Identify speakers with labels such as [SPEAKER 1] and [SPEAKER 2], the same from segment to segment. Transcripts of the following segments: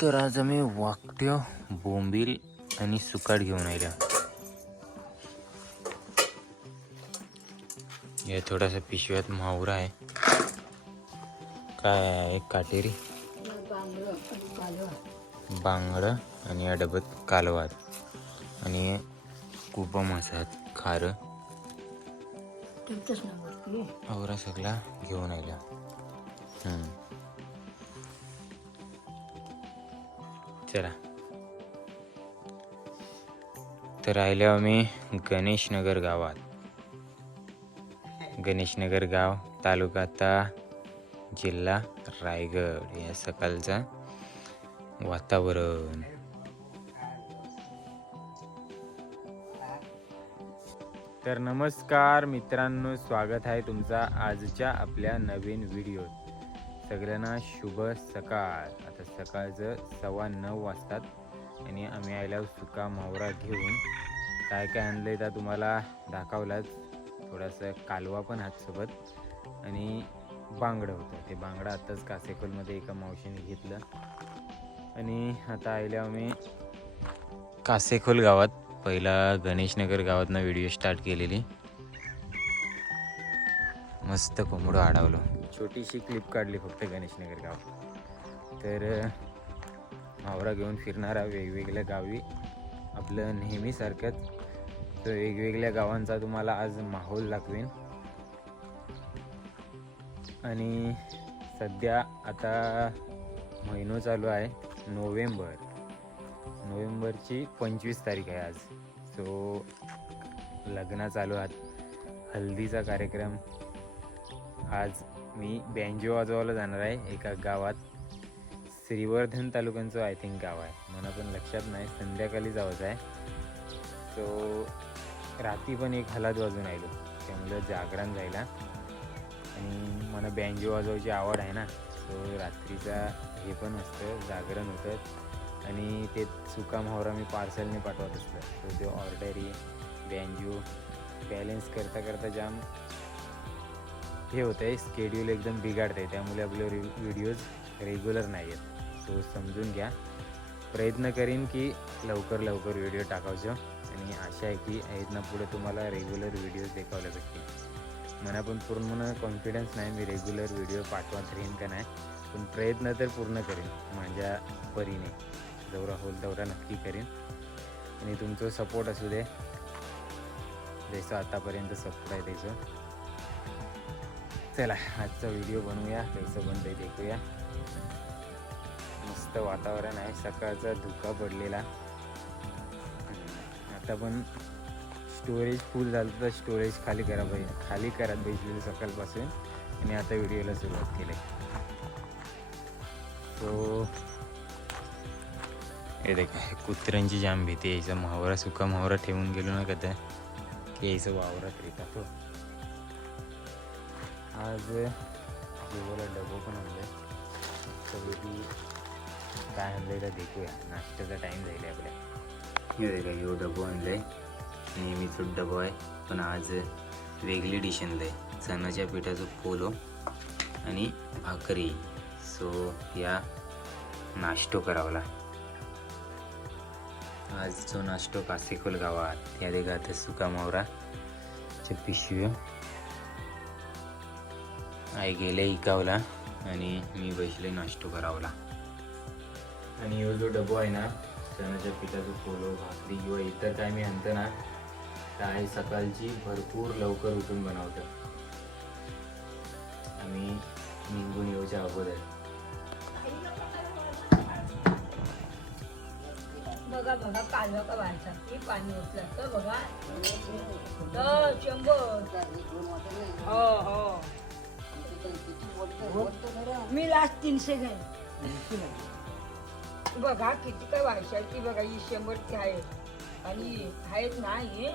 [SPEAKER 1] तर आज आम्ही वाकट्यो बोंबील आणि सुकाट घेऊन आल्या या थोडासा पिशव्यात मावरा आहे. काय आहे? काटेरी. बांगड आणि या डब्यात कालवात आणि कुपा मसात खारं. आवरा सगळा घेऊन आल्या चला. तर राहिलो आम्ही गणेशनगर गावात. गणेशनगर गाव तालुका आता जिल्हा रायगड या सकाळचा वातावरण. तर नमस्कार मित्रांनो स्वागत आहे तुमचा आजच्या आपल्या नवीन व्हिडिओत. सगळ्यांना शुभ सकाळ. आता सकाळचं सव्वा नऊ वाजतात. आणि आम्ही आयला सुका मावरा घेऊन. काय काय आणलं आहे तर तुम्हाला दाखवलाच. थोडासा कालवा पण हातसोबत आणि बांगडं होतं. ते बांगडं आत्ताच कासेकोलमध्ये एका मावशीने घेतलं. आणि आता आल्यावर आम्ही कासेखोल गावात. पहिला गणेशनगर गावातनं व्हिडिओ स्टार्ट केलेली. मस्त कोंबडं अडवलं छोटीशी क्लिप काढली फक्त गणेशनगर गाव तर मावरा घेऊन फिरणारा वेगवेगळ्या गावी आपलं नेहमीसारखंच तर वेगवेगळ्या गावांचा तुम्हाला आज माहोल दाखवेन. आणि सध्या आता महिनो चालू आहे नोव्हेंबर. नोव्हेंबरची पंचवीस तारीख आहे आज. सो लग्न चालू आहेत हल्दीचा कार्यक्रम आज मी बँजो वाजवायला जाणार आहे एका गावात. श्रीवर्धन तालुक्यांचं आय थिंक गाव आहे. मला पण लक्षात नाही संध्याकाळी जावंच आहे. सो रात्री पण एक हलाद वाजून आलो त्यामुळे जागरण जायला. आणि मला बँजो वाजवायची आवड आहे ना. सो रात्रीचा हे पण असतं जागरण होतं. आणि ते सुका मोहरा मी पार्सलने पाठवत असतं. सो ते ऑर्डरी बँजो बॅलेन्स करता करता जाम हे होतं आहे स्केड्यूल एकदम बिघाडतं आहे त्यामुळे आपले रि व्हिडिओज रेग्युलर नाही आहेत सो समजून घ्या. प्रयत्न करीन की लवकर लवकर व्हिडिओ टाकायचो आणि आशा आहे की इथनं पुढे तुम्हाला रेग्युलर व्हिडिओज देखावले भेटतील. मला पण पूर्ण कॉन्फिडन्स नाही मी रेग्युलर व्हिडिओ पाठवत राहीन का नाही पण प्रयत्न तर पूर्ण करेन माझ्या परीने. दौरा होईल दौरा नक्की करेन. आणि तुमचं सपोर्ट असू दे. जसं आतापर्यंत सपोर्ट आहे त्याचं चला आजचा व्हिडिओ बनवूया कसं ते देखूया मस्त वातावरण आहे सकाळचा धुका पडलेला. आता पण स्टोरेज फुल झालं तर स्टोरेज खाली करा पाहिजे खाली करत बसलेलं सकाळपासून. आणि आता व्हिडिओला सुरुवात केली. सो हे देखा कुत्र्यांची जाम भीती यायचा म्हावरा सुका म्हावरा ठेवून गेलो ना कदा की यायचं वावरात येतात हो. आज जेवायला डबो पण आणलं. सगळी काय आणलंय का देखूया. नाश्त्याचा टाईम जाईल आपल्या. हे देखा ह्यो डबो आणलंय. नेहमीच डबो आहे. पण आज वेगळी डिश आणलंय. चणाच्या पिठाचं पोलो हो. आणि भाकरी. सो या नाश्तो करावला. आज जो नाश्तो कासेकोल गावात या देखा सुका मावरा च्या पिशव्या हो. आई गेले इकावला आणि मी बसले नाश्तो करावला. आणि ह्यो जो डबो आहे ना चण्याच्या पिठाचं पोलो भाकरी किंवा इतर काय मी आणतो ना तर आई सकाळची भरपूर लवकर उठून बनवतं. आम्ही निघून येऊच्या अगोदर.
[SPEAKER 2] बघा बघा कालवा का की पाणी तर बघा. तर शंभर. हो हो. मी लास्ट तीनशे घे बघा किती काय की बघा ही शंभरची आहे. आणि आहेत ना हे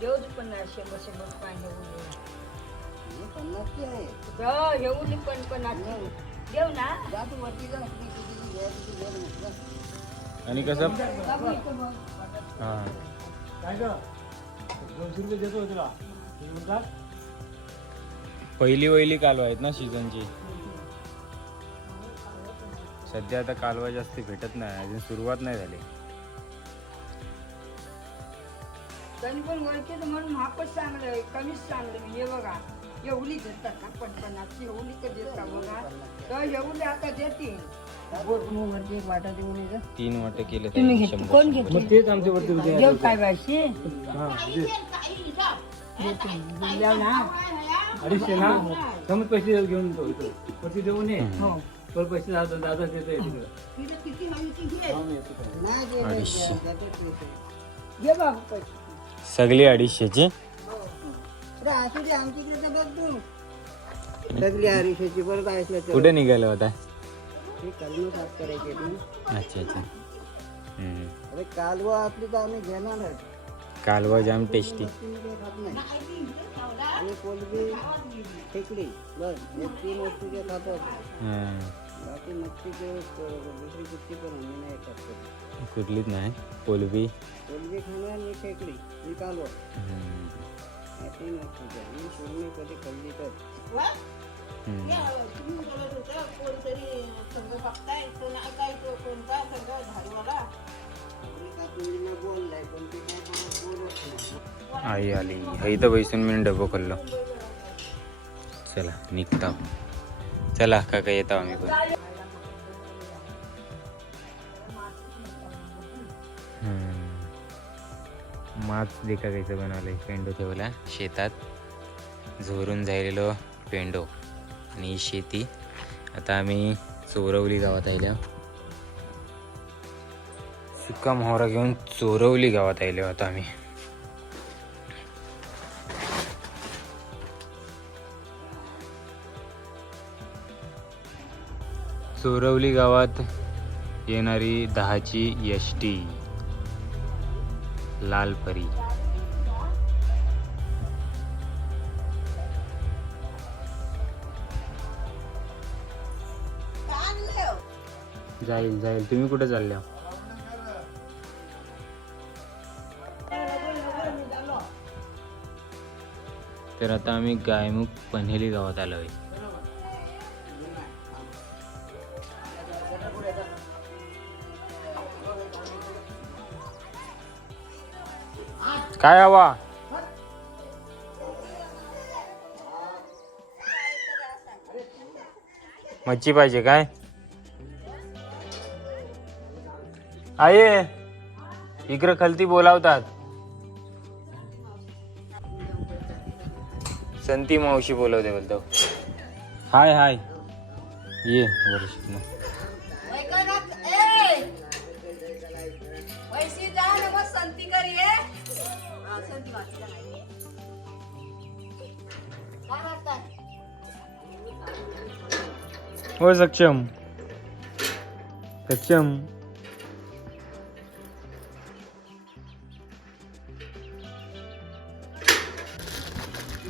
[SPEAKER 2] देऊ दे पन्नास शंभर शंभर पाणी घेऊन पण पन्नास देऊ ना.
[SPEAKER 1] आणि कसं?
[SPEAKER 2] बाबू इथं बघ.
[SPEAKER 1] हां.
[SPEAKER 3] काय ग? दोनशे रुपये देतो तुला. हे घेऊन टाक.
[SPEAKER 1] पहिली वहिली कालवा आहेत ना सीझनची? सध्या आता कालवा जास्त भेटत नाही अजून सुरुवात नाही झाली.
[SPEAKER 2] तरी पण वरचे म्हणून महापच चांगलं आहे कमीच चांगलं आहे. हे बघा एवढी देतात ना पटपणाची एवढी तर देतात बघा. तर एवढी आता देतील. वरती एक वाटा देऊन येतं.
[SPEAKER 1] तीन वाटे केले
[SPEAKER 2] तुम्ही
[SPEAKER 3] मग तेच उद्या
[SPEAKER 2] काय ना.
[SPEAKER 3] अडीचशे ना? कमी पैसे घेऊन येतो इथं. वरती देऊन ये.
[SPEAKER 2] हो
[SPEAKER 3] पर पैसे दादा दादा देते हा.
[SPEAKER 1] अडीचशे.
[SPEAKER 2] पैसे.
[SPEAKER 1] सगळी अडीचशेची?
[SPEAKER 2] तू. सगळी परत ऐकलं
[SPEAKER 1] कुठे निघालं होता
[SPEAKER 2] हे
[SPEAKER 1] अच्छा अच्छा.
[SPEAKER 2] अरे कालवा असली तर आम्ही घेणार
[SPEAKER 1] कालवा जाम टेस्टी
[SPEAKER 2] आणि कोलबी खेकडी बस. हे तीन वस्तू जे खातो बाकी मच्छीचे दुसरी कुठची पण आम्ही नाही खात कधी.
[SPEAKER 1] कुठलीच नाही. कोलबी
[SPEAKER 2] कोलबी खाणार आणि खेकडी. आणि कालवा.
[SPEAKER 1] हम्म.
[SPEAKER 2] या तीन सुरमी कधी खाल्ली तर.
[SPEAKER 1] हम्म.
[SPEAKER 2] कोणी कापून बोललाय पण ते काय कोणाला बोलत नाही.
[SPEAKER 1] आई आली. हई तर बैसून मी डबो खाल्लो. चला निघता. चला काका येतो आम्ही पण. माच देखा कायचं बनवलंय पेंडो ठेवला शेतात. झोरून झालेलो पेंडो आणि शेती. आता आम्ही चोरवली गावात आयल्या सुका मोहरा घेऊन चोरवली गावात आयलो आता आम्ही. चोरवली गावात येणारी दहाची एस टी लालपरी. जाईल जाईल. तुम्ही कुठे चालल्या? तर आता आम्ही गायमुख पन्हेली गावात आलो आहे. काय हवा? मच्छी पाहिजे काय? आहे इकडे खालती बोलावतात. संती मावशी बोलवते बोलतो. हाय हाय. ये वर्ष हो सक्षम सक्षम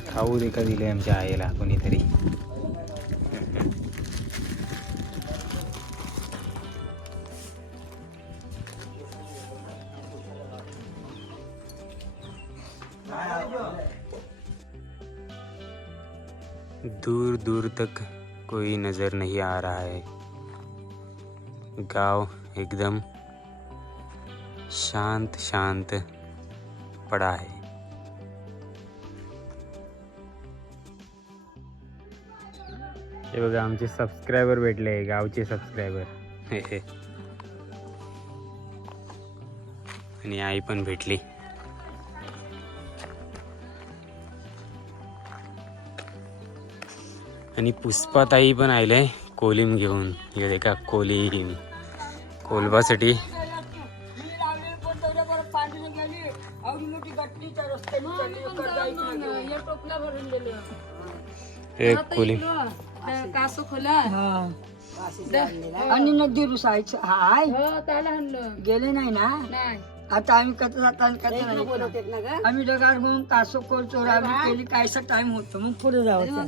[SPEAKER 1] खाऊ दे का दिले आमच्या आईला कोणीतरी दूर दूर तक कोई नज़र नहीं आ रहा है। गाँव एकदम शांत शांत पड़ा है। हे बघा आमचे सबस्क्रायबर भेटले गावचे सबस्क्रायबर आणि आई पण भेटली. आणि पुष्पाताई पण आले कोलीम घेऊन. हे देखा कोलीम. कोलबासाठी. हे कोलीम.
[SPEAKER 4] कासो खोला.
[SPEAKER 2] हा. आणि नदी रुसायचं. हाय.
[SPEAKER 4] हो
[SPEAKER 2] गेले नाही ना?
[SPEAKER 4] नाही.
[SPEAKER 2] आता आम्ही कथा जाताना कथा नाही आम्ही डगार घेऊन कासो कोल चोर केली कायसा टाइम होतो. मग पुढे जावं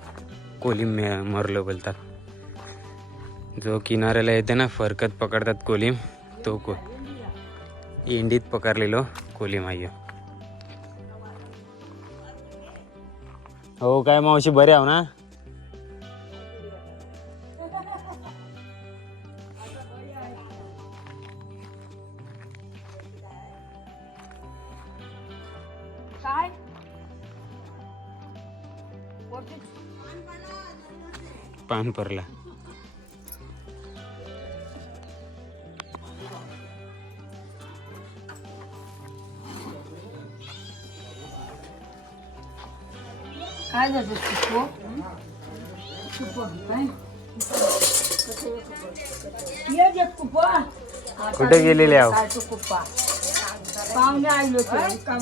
[SPEAKER 1] कोलिम मरलो बोलतात. जो किनाऱ्याला येते ना फरकत पकडतात कोलिम तो को इंडीत पकडलेलो कोलिम आहे हो काय मावशी बरे आहो ना?
[SPEAKER 2] काय?
[SPEAKER 1] पान पडला
[SPEAKER 2] काय सुपो सुपो
[SPEAKER 1] कुठे गेलेले आहो?
[SPEAKER 2] पाहुणे आलो ते काम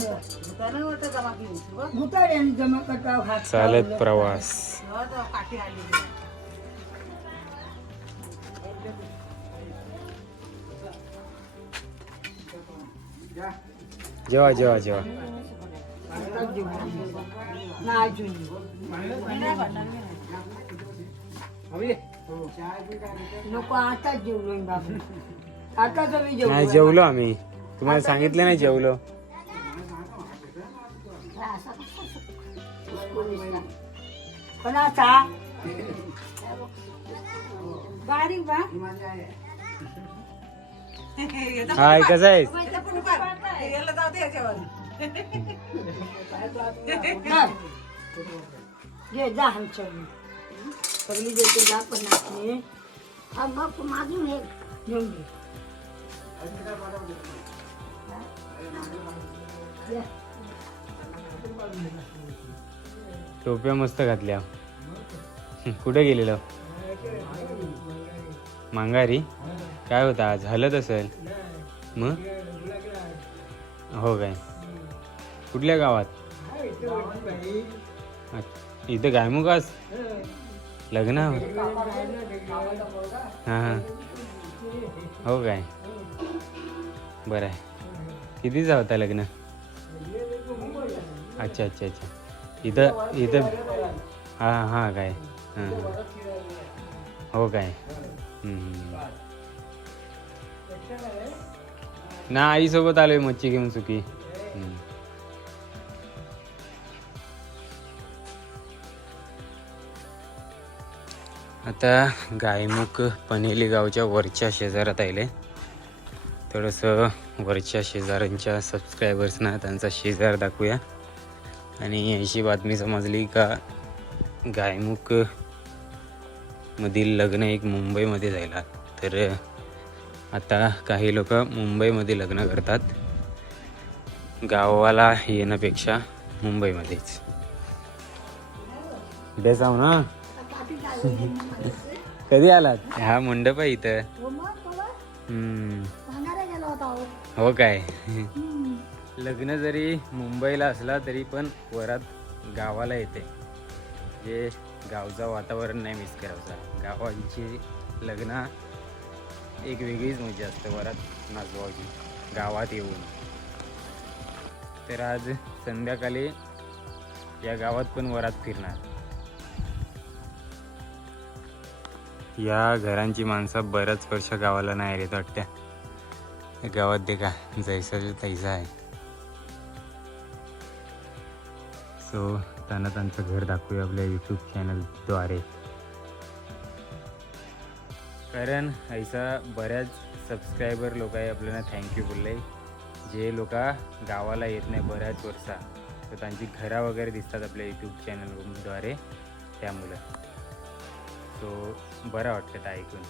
[SPEAKER 2] जमा हात
[SPEAKER 1] चालत प्रवास. जेवा जेवा जेवा.
[SPEAKER 2] नाही जुनी नको आता जेवलो बाबू. आता तुम्ही
[SPEAKER 1] नाही
[SPEAKER 2] जेवलो
[SPEAKER 1] जेवलो आम्ही. तुम्हाला सांगितलं नाही जेवलो.
[SPEAKER 2] पण आता बारीक बा.
[SPEAKER 1] हाय कसं
[SPEAKER 2] नाही. घे जा आमच्या सगळी देते जा पण मग माझून हे घेऊन घे. या.
[SPEAKER 1] टोप्या मस्त घातल्या. कुठे गेलेलो? मांगारी? काय होतं आज? हलत असेल. मग? हो काय? कुठल्या गावात? इथं गायमुखास लग्न हां हां. हो काय? बरं आहे. कितीचा होता लग्न? अच्छा अच्छा अच्छा. इथं इथं. हां हां काय? हां हो. काय? ना आईसोबत आलोय मच्छी घेऊन चुकी आता गायमुख पनेली गावच्या वरच्या शेजारात आले थोडंसं वरच्या शेजाऱ्यांच्या सबस्क्रायबर्सना त्यांचा शेजार दाखवूया. आणि अशी बातमी समजली का? गायमुख मधील लग्न एक मुंबईमध्ये जायला तर आता काही लोक मुंबईमध्ये लग्न करतात. गावाला येण्यापेक्षा मुंबईमध्येच. बेसाव ना. कधी आलात? हा मंडप आहे इथं. हम्म. हो काय? लग्न जरी मुंबईला असला तरी पण वरात गावाला येते. जे गावचं वातावरण नाही मिस करायचं. गावांची लग्न एक वेगळीच मजा असते वरात नाचवायची गावात येऊन. तर आज संध्याकाळी या गावात पण वरात फिरणार. या घरांची माणसं बऱ्याच वर्ष गावाला नाही येत वाटत्या गावात दे का जैसा तैसा आहे सो त्यांना त्यांचं घर दाखवूया आपल्या यूट्यूब चॅनलद्वारे कारण ऐसा बऱ्याच सबस्क्रायबर लोक आहे आपल्याला थँक्यू बोलले. जे लोक गावाला येत नाही बऱ्याच वर्षा तर त्यांची घरा वगैरे दिसतात आपल्या यूट्यूब चॅनलद्वारे त्यामुळं. सो बरं वाटतं ते ऐकून.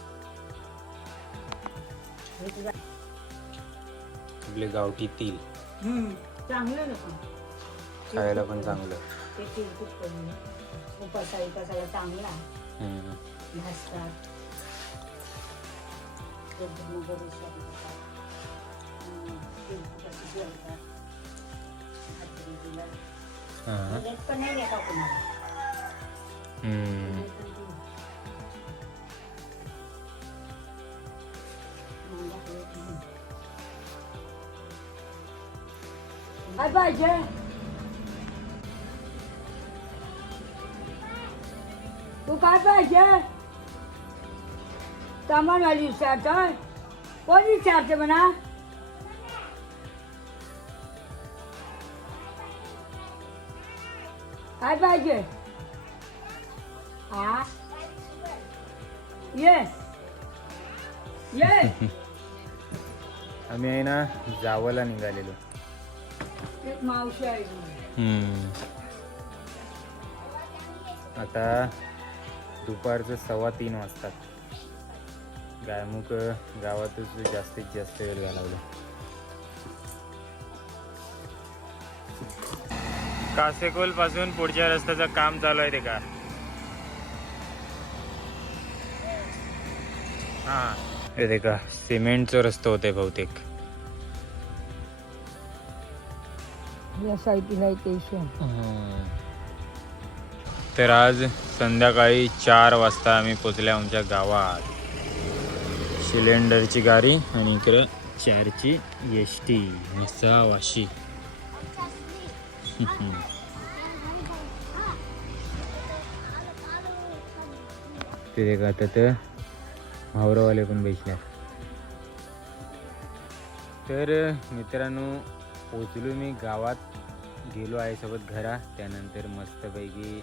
[SPEAKER 1] आपले गावठी तील.
[SPEAKER 2] चांगलं
[SPEAKER 1] खायला पण चांगलं
[SPEAKER 2] ते तिळकूट करून उपासा उपासाला चांगला
[SPEAKER 1] हम्म.
[SPEAKER 2] भाजतात एकदम बरोबर होतात. हम्म. तिळकूट असं जेवतात. भाकरीला.
[SPEAKER 1] हां.
[SPEAKER 2] त्याच्यात पण नाही घेता कोणाला.
[SPEAKER 1] हम्म.
[SPEAKER 2] काय पाहिजे पाहिजे. सामानवाली विचारतोय कोण विचारते म्हणा? काय पाहिजे? हा ये ये
[SPEAKER 1] आम्ही आहे ना जावला निघालेलो.
[SPEAKER 2] एक मावशी आहे.
[SPEAKER 1] हम्म. आता दुपारचं सव्वा तीन वाजतात. गायमुख गावातच जास्तीत जास्त वेळ घालवला. कासेकोलपासून पुढच्या रस्त्याचं काम चालू आहे ते का? हा. हे ते का सिमेंटचं रस्ता होते बहुतेक.
[SPEAKER 2] या साईडला
[SPEAKER 1] तर आज संध्याकाळी चार वाजता आम्ही पोचले आमच्या गावात. सिलेंडरची गाडी आणि इकडं चारची एस टी आणि सहा वाशी. तिथे का आता तर भावरावाले पण बसल्या तर मित्रांनो पोचलो मी गावात. गेलो आहे सोबत घरा. त्यानंतर मस्तपैकी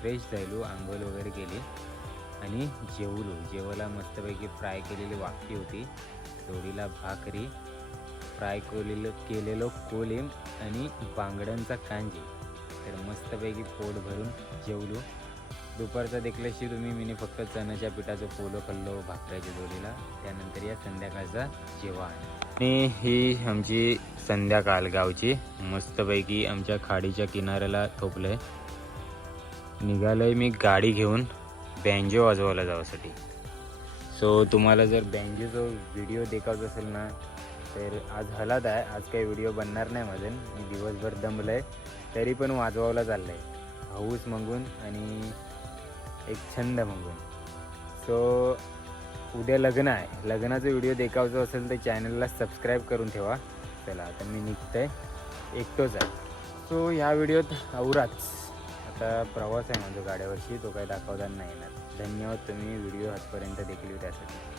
[SPEAKER 1] फ्रेश झालो आंघोळ वगैरे केली. आणि जेवलो. जेवायला मस्तपैकी फ्राय केलेली वाकी होती. जोडीला भाकरी फ्राय केलेलं केलेलं कोलिम आणि बांगड्यांचा कांजी. तर मस्तपैकी पोट भरून जेवलो. दुपारचा देखल्याशी तुम्ही मी फक्त चण्याच्या पिठाचं पोलं खाल्लो भाकऱ्याच्या जोडीला त्यानंतर या संध्याकाळचा जेवण. आणि ही आमची संध्याकाळ गावची. मस्तपैकी आमच्या खाडीच्या किनाऱ्याला थोपलं आहे निघालोय मी गाडी घेऊन बँजो वाजवायला जावासाठी. सो तुम्हाला जर बँजोचा व्हिडिओ देखायचा असेल ना तर आज हलाद आहे. आज काही व्हिडिओ बनणार नाही माझं मी दिवसभर दमलं आहे तरी पण वाजवायला चाललं आहे हाऊस मागून आणि एक छंद मागून. सो उद्या लग्न आहे. लग्नाचा व्हिडिओ देखायचा असेल तर चॅनलला सबस्क्राईब करून ठेवा. चला आता मी निघतंय. एकटोच आहे. सो ह्या व्हिडिओत आवराच. आता प्रवास आहे म्हणजे माझा गाड्यावरची तो काही दाखवता नाही येणार. धन्यवाद तुम्ही व्हिडिओ आजपर्यंत देखील त्यासाठी